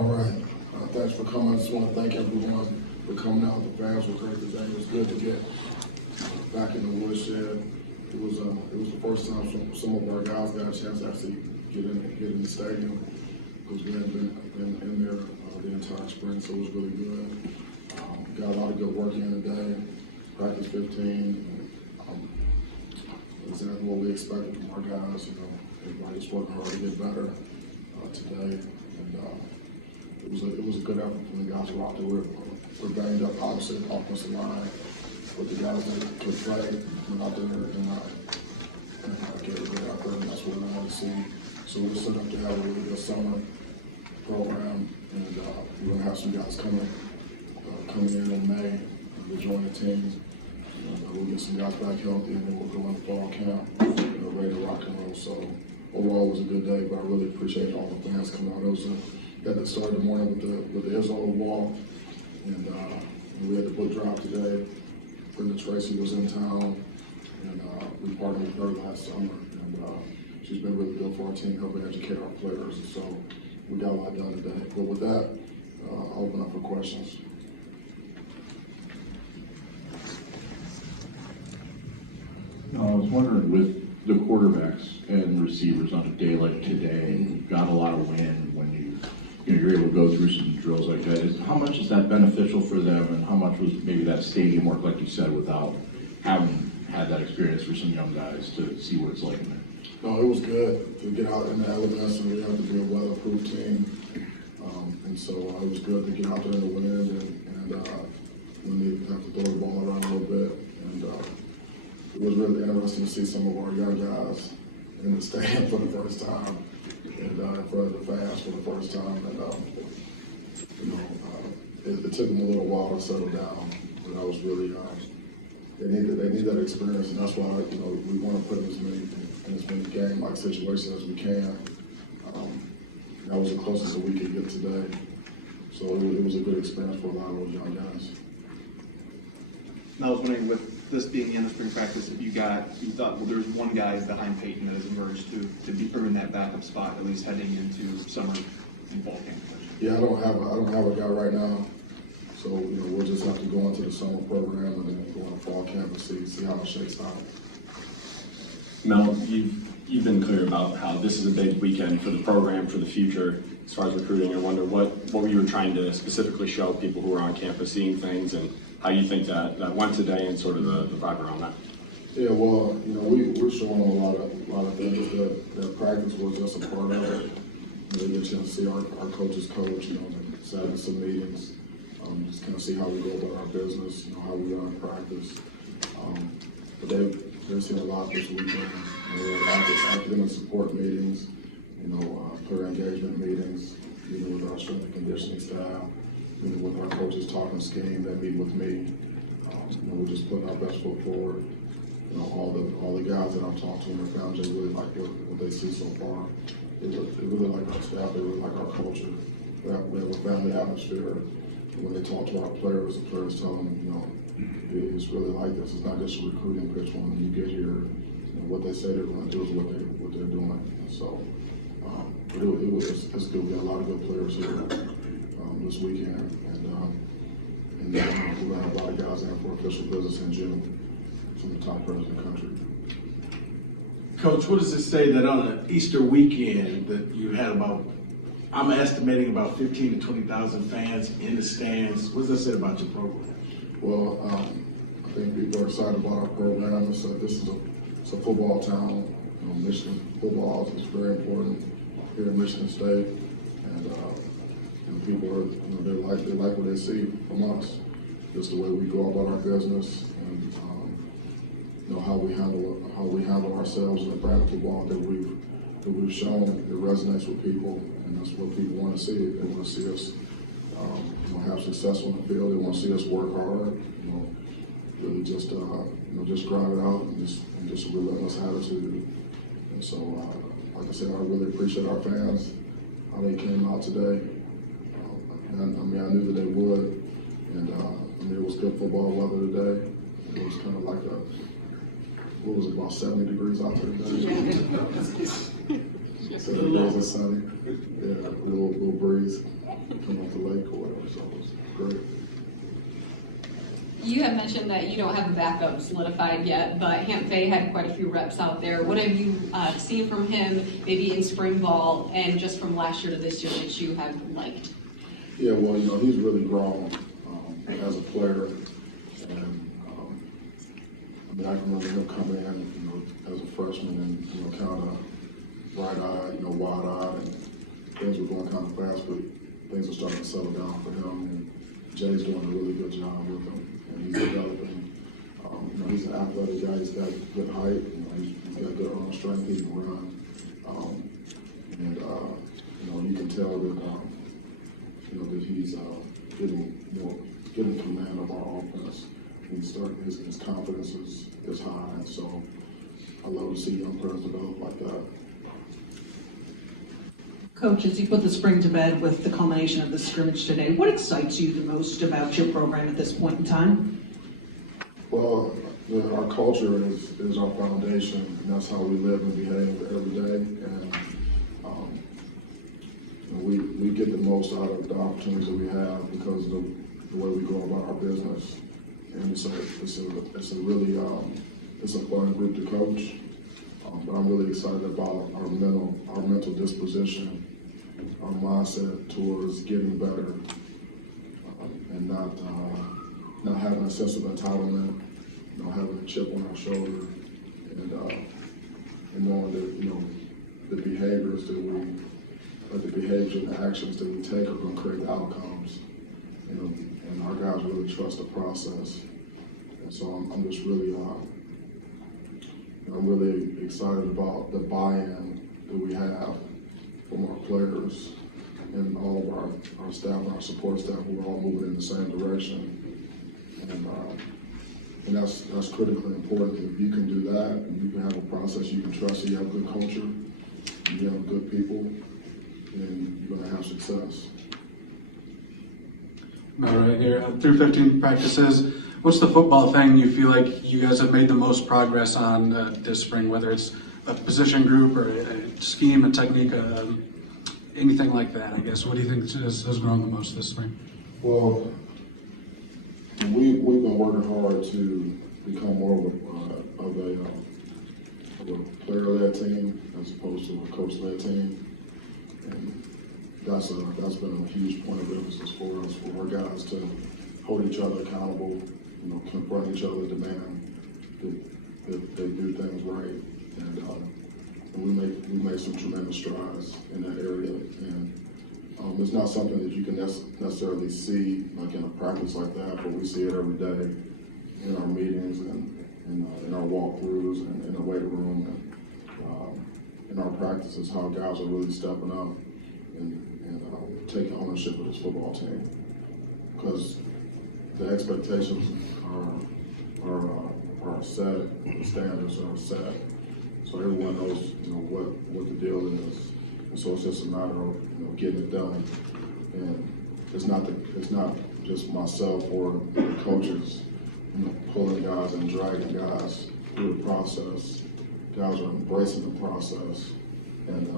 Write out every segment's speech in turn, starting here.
All right. Thanks for coming. I just want to thank everyone for coming out. The fans were great today. It was good to get back in the woodshed. It was the first time some of our guys got a chance to actually get in the stadium, because we hadn't been in there the entire spring, so it was really good. Got a lot of good work in today. Practice 15. Exactly what we expected from our guys. Everybody's working hard to get better today, and it was a good effort from the guys who were out there. We're banged up, obviously, the offensive line, but the guys that could play went out there and get a good effort, and that's what we want to see. So we're set up to have a really good summer program, and we're going to have some guys coming in May to join the team. We'll get some guys back healthy, and then we'll go into fall camp, ready to rock and roll. So overall, it was a good day, but I really appreciate all the fans coming out. It was got that started the morning with the Israel wall, and we had the book drop today. Brenda Tracy was in town, and we partnered with her last summer, and she's been really good for our team, helping educate our players. And so we got a lot done today. But with that, I'll open up for questions. I was wondering, with the quarterbacks and receivers on a day like today, you got a lot of wind when you're able to go through some drills like that. How much is that beneficial for them, and how much was maybe that stadium work, like you said, without having had that experience for some young guys to see what it's like in there? No, it was good to get out in the elements, and we have to be a weatherproof team. And so it was good to get out there in the wind, and we need to have to throw the ball around a little bit. And it was really interesting to see some of our young guys in the stand for the first time, and in front of the fans for the first time. And it took them a little while to settle down, but I was really they need that experience, and that's why we want to put them in as many game-like situations as we can. That was the closest that we could get today, so it was a good experience for a lot of those young guys. And I was wondering, with this being the end of spring practice, if you thought, well, there's one guy behind Peyton that has emerged to be earning that backup spot, at least heading into summer and fall camp. Yeah, I don't have a guy right now, so we'll just have to go into the summer program and then go into fall camp and see how it shakes out. Mel, you've been clear about how this is a big weekend for the program, for the future, as far as recruiting. I wonder what you were trying to specifically show people who are on campus seeing things, and how you think that went today, and sort of the vibe around that. Yeah, well, we're showing them a lot of things. That practice was just a part of it. They get a chance to see our coaches coach, sat in some meetings, just kind of see how we go about our business, how we run practice. But they've seen a lot this weekend. Academic support meetings, player engagement meetings, with our strength and conditioning staff, with our coaches talking scheme. They meet with me. We're just putting our best foot forward. All the guys that I've talked to and their families, they really like what they see so far. They really like our staff. They really like our culture. We have a family atmosphere. When they talk to our players, the players tell them, it's really like this. It's not just a recruiting pitch. When you get here, what they say they're going to do is what they're doing. And so, it's good. We got a lot of good players here this weekend, and we're going to have a lot of guys in for official business in June. From the top players in the country. Coach, what does it say that on an Easter weekend that you had I'm estimating about 15 to 20,000 fans in the stands? What does that say about your program? Well, I think people are excited about our program. This is a football town. Michigan football is very important here in Michigan State, and people are they like what they see from us. Just the way we go about our business, and how we handle ourselves in the brand of football that we've shown. It resonates with people, and that's what people want to see. They want to see us have success on the field. They want to see us work hard. Really just grind it out, and just a relentless attitude. And so, like I said, I really appreciate our fans, how they came out today. I knew that they would, and it was good football weather today. It was kind of like what was it, about 70 degrees out there today? 70 days of sunny. Yeah, a little breeze come off the lake or whatever, so it was great. You have mentioned that you don't have a backup solidified yet, but Hamp Fay had quite a few reps out there. What have you seen from him, maybe in spring ball and just from last year to this year that you have liked? Yeah, well, he's really grown as a player, and I can remember him coming in, as a freshman, and kind of bright-eyed, wide-eyed, and things were going kind of fast, but things are starting to settle down for him, and Jay's doing a really good job with him, and he's developing. He's an athletic guy. He's got good height. He's got good arm strength. He can run, and you can tell that that he's getting command of our offense. His confidence is high, and so I love to see young players develop like that. Coach, as you put the spring to bed with the culmination of the scrimmage today, what excites you the most about your program at this point in time? Well, our culture is our foundation, and that's how we live and behave every day. And we get the most out of the opportunities that we have because of the way we go about our business. And it's a really it's a fun group to coach. But I'm really excited about our mental disposition, our mindset towards getting better, and not having a sense of entitlement, having a chip on our shoulder, and knowing that the behaviors and the actions that we take are going to create the outcomes. And our guys really trust the process. And so I'm just really I'm really excited about the buy-in that we have from our players and all of our staff and our support staff. We're all moving in the same direction, and that's critically important. If you can do that, and you can have a process you can trust, you have good culture, and you have good people, then you're going to have success. All right, here, through 15 practices, what's the football thing you feel like you guys have made the most progress on this spring, whether it's a position group or a scheme, a technique, anything like that, I guess? What do you think has grown the most this spring? Well, we've been working hard to become more of a player-led team as opposed to a coach-led team. And that's been a huge point of emphasis for us, for our guys to hold each other accountable, confront each other, demand that they do things right. And we made some tremendous strides in that area. And it's not something that you can necessarily see like in a practice like that, but we see it every day in our meetings and in our walkthroughs and in the weight room and in our practices, how guys are really stepping up and taking ownership of this football team. Because the expectations are set, the standards are set, so everyone knows what the deal is, and so it's just a matter of getting it done. And it's not just myself or the coaches pulling guys and dragging guys through the process. Guys are embracing the process and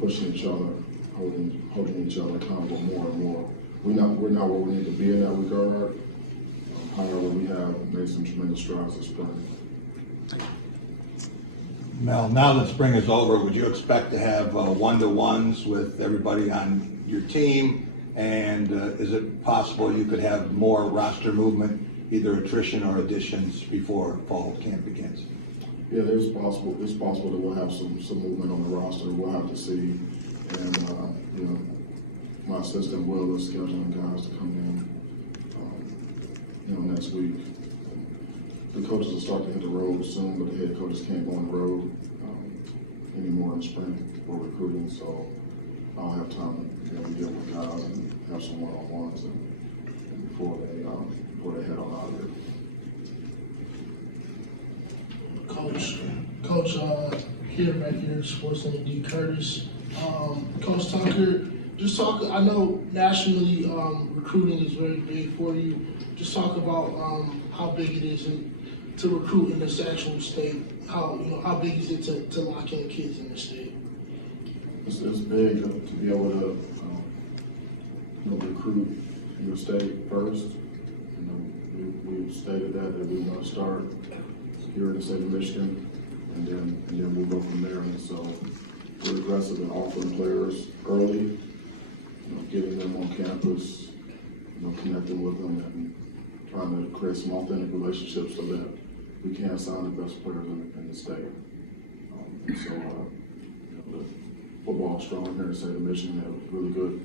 pushing each other, holding each other accountable more and more. We're not where we need to be in that regard. However, we have made some tremendous strides this spring. Mel, now that spring is over, would you expect to have one-to-ones with everybody on your team? And is it possible you could have more roster movement, either attrition or additions, before fall camp begins? Yeah, it's possible that we'll have some movement on the roster. We'll have to see. And my assistant Will is scheduling guys to come in next week. The coaches will start to hit the road soon, but the head coaches can't go on the road anymore in spring for recruiting, so I'll have time to deal with guys and have some one-on-ones and before they head on out of here. Coach, here right here, Sports Center D. Curtis. Coach Tucker, just talk. I know nationally recruiting is very big for you. Just talk about how big it is to recruit in this actual state. How big is it to lock in kids in the state? It's big to be able to, recruit your state first. We've stated that we want to start here in the state of Michigan, and then we'll go from there. And so we're aggressive in offering players early, getting them on campus, connecting with them, and trying to create some authentic relationships so that we can sign the best players in the state. And so the football is strong here in the state of Michigan. We have really good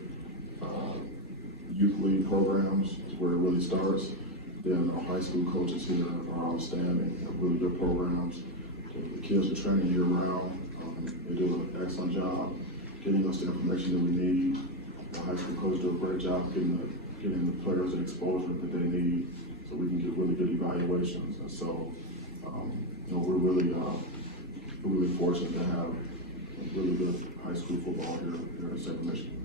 youth league programs where it really starts. Then our high school coaches here are outstanding. They have really good programs. The kids are training year round. They do an excellent job getting us the information that we need. The high school coaches do a great job getting the players the exposure that they need so we can get really good evaluations. And so, we're really fortunate to have really good high school football here in the state of Michigan.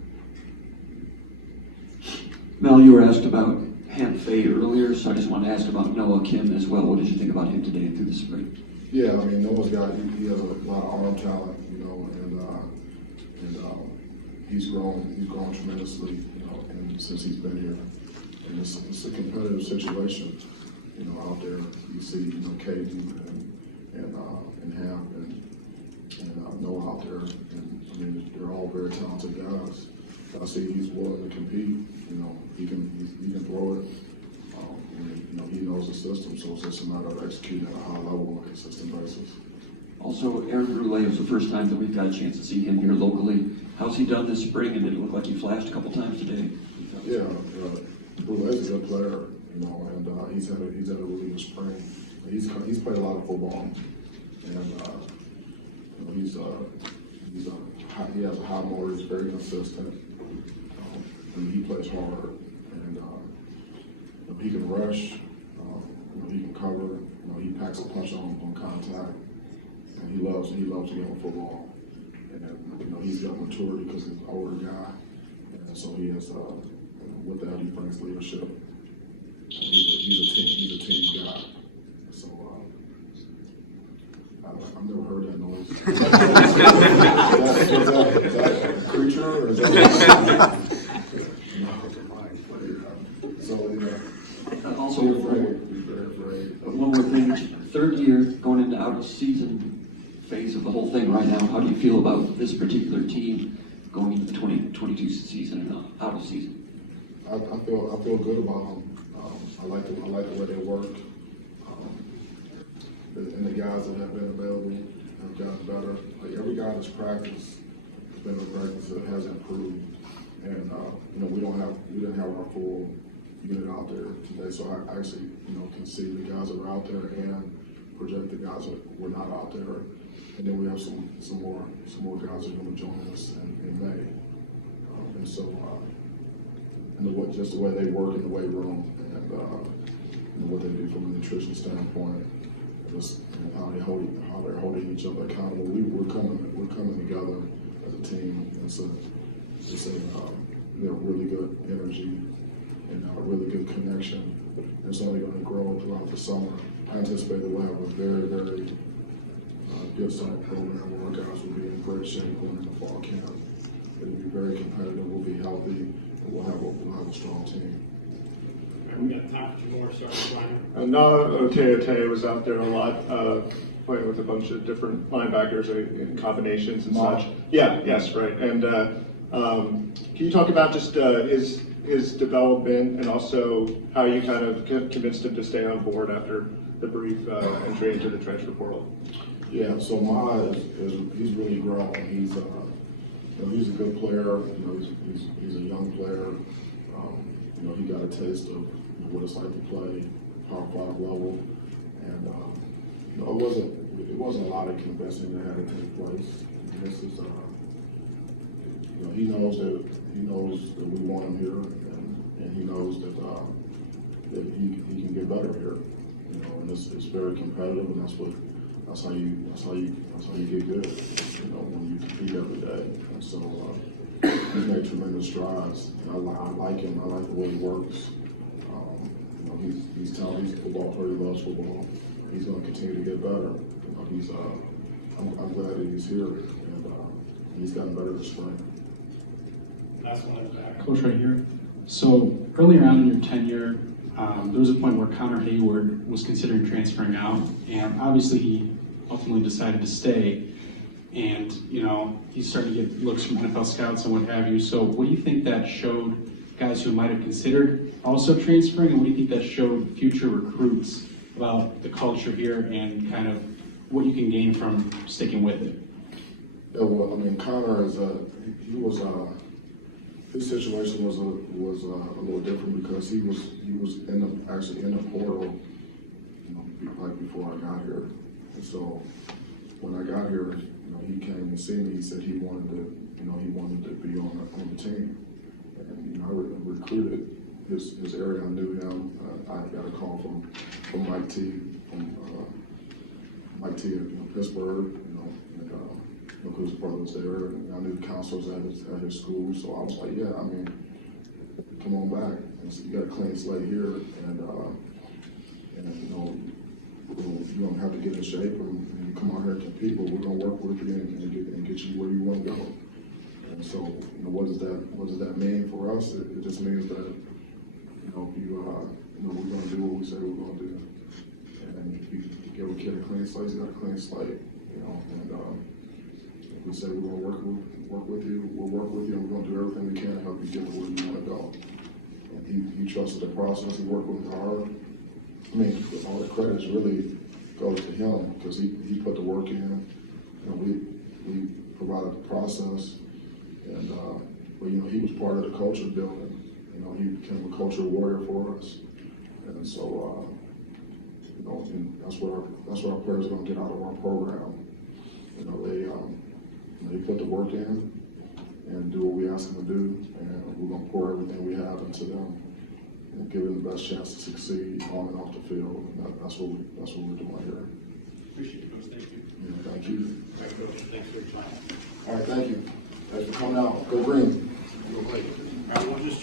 Mel, you were asked about Hamp Fay earlier, so I just wanted to ask about Noah Kim as well. What did you think about him today through the spring? Yeah, I mean, Noah's got, he has a lot of arm talent, and he's grown tremendously, and since he's been here. And it's a competitive situation, out there. You see, Caden and Hamp and Noah out there, and I mean, they're all very talented guys. I see he's willing to compete. He can throw it. And he knows the system, so it's just a matter of executing at a high level on a consistent basis. Also, Aaron Roulette was the first time that we've got a chance to see him here locally. How's he done this spring, and did it look like he flashed a couple times today? Yeah, Roulette's a good player, and he's had a really good spring. He's played a lot of football, and he has a high motor. He's very consistent. And he plays hard, and he can rush. He can cover. He packs a punch on contact, and he loves the game of football. And he's got maturity because he's an older guy, and so he has. With that, he brings leadership. He's a team guy. So I've never heard that noise. Is that a creature or is that? Also, Be very afraid. one more thing, third year going into out of season phase of the whole thing right now. How do you feel about this particular team going into the 2022 season and out of season? I feel good about them. I like the way they work. And the guys that have been available have gotten better. Like every guy that's practiced has been in practice that has improved. And we didn't have our full unit out there today, so I actually can see the guys that were out there and project the guys that were not out there. And then we have some more guys that are going to join us in May. And so. Just the way they work in the weight room, and what they do from a nutrition standpoint, and how they're holding each other accountable. We're coming together as a team. It's a really good energy and a really good connection. And it's only going to grow throughout the summer. I anticipate that we'll have a very, very good summer program where our guys will be in great shape going into fall camp. It'll be very competitive. We'll be healthy. We'll have a strong team. We got time for 2 more. Sorry, Ryan. Noah Oteote was out there a lot, playing with a bunch of different linebackers in combinations and such. Yeah, yes, right. And can you talk about just his development and also how you kind of convinced him to stay on board after the brief entry into the transfer portal? Yeah, so Ma he's really grown. He's a good player. He's a young player. He got a taste of what it's like to play Power 5 level, and it wasn't a lot of convincing that had to take place. This is he knows that we want him here, and he knows that he can get better here. And it's very competitive, and that's how you get good. When you compete every day. And so he's made tremendous strides. And I like him. I like the way he works. He's talented. He's a football player. He loves football. He's going to continue to get better. I'm glad that he's here, and he's gotten better this spring. Last one in the back. Coach, right here. So earlier on in your tenure, there was a point where Connor Hayward was considering transferring out, and obviously he ultimately decided to stay. And, you know, he's starting to get looks from NFL scouts and what have you. So what do you think that showed guys who might have considered also transferring, and what do you think that showed future recruits about the culture here and kind of what you can gain from sticking with it? Yeah, well, I mean, Connor is his situation was a little different because he was actually in the portal, you know, like before I got here. And so when I got here, you know, he came to see me. He said he wanted to be on the team, and you know, I recruited his area. I knew him. I got a call from Mike T. In Pittsburgh, you know, and his brother was there, and I knew the counselors at his school, so I was like, yeah, I mean, come on back. And so you got a clean slate here, and you know, you don't have to get in shape, and you come out here and compete, but we're gonna work with you and get you where you want to go. And so, you know, what does that mean for us? It just means that, you know, we're gonna do what we say we're gonna do. And if you give a kid a clean slate, he's got a clean slate, you know, and if we say we're gonna work with you, we'll work with you, and we're gonna do everything we can to help you get to where you wanna go. And he trusted the process, he worked with hard. I mean, all the credits really go to him because he put the work in. You know, we provided the process, and but you know, he was part of the culture building. You know, he became a culture warrior for us, and so you know, and that's what our players are going to get out of our program. You know, they put the work in and do what we ask them to do, and we're going to pour everything we have into them and give them the best chance to succeed on and off the field. And that's what we're doing here. Appreciate it, Coach. Thank you. Yeah, thank you. All right, Coach. Thanks for your time. All right, thank you. Thanks for coming out. Go Green. All right, we'll just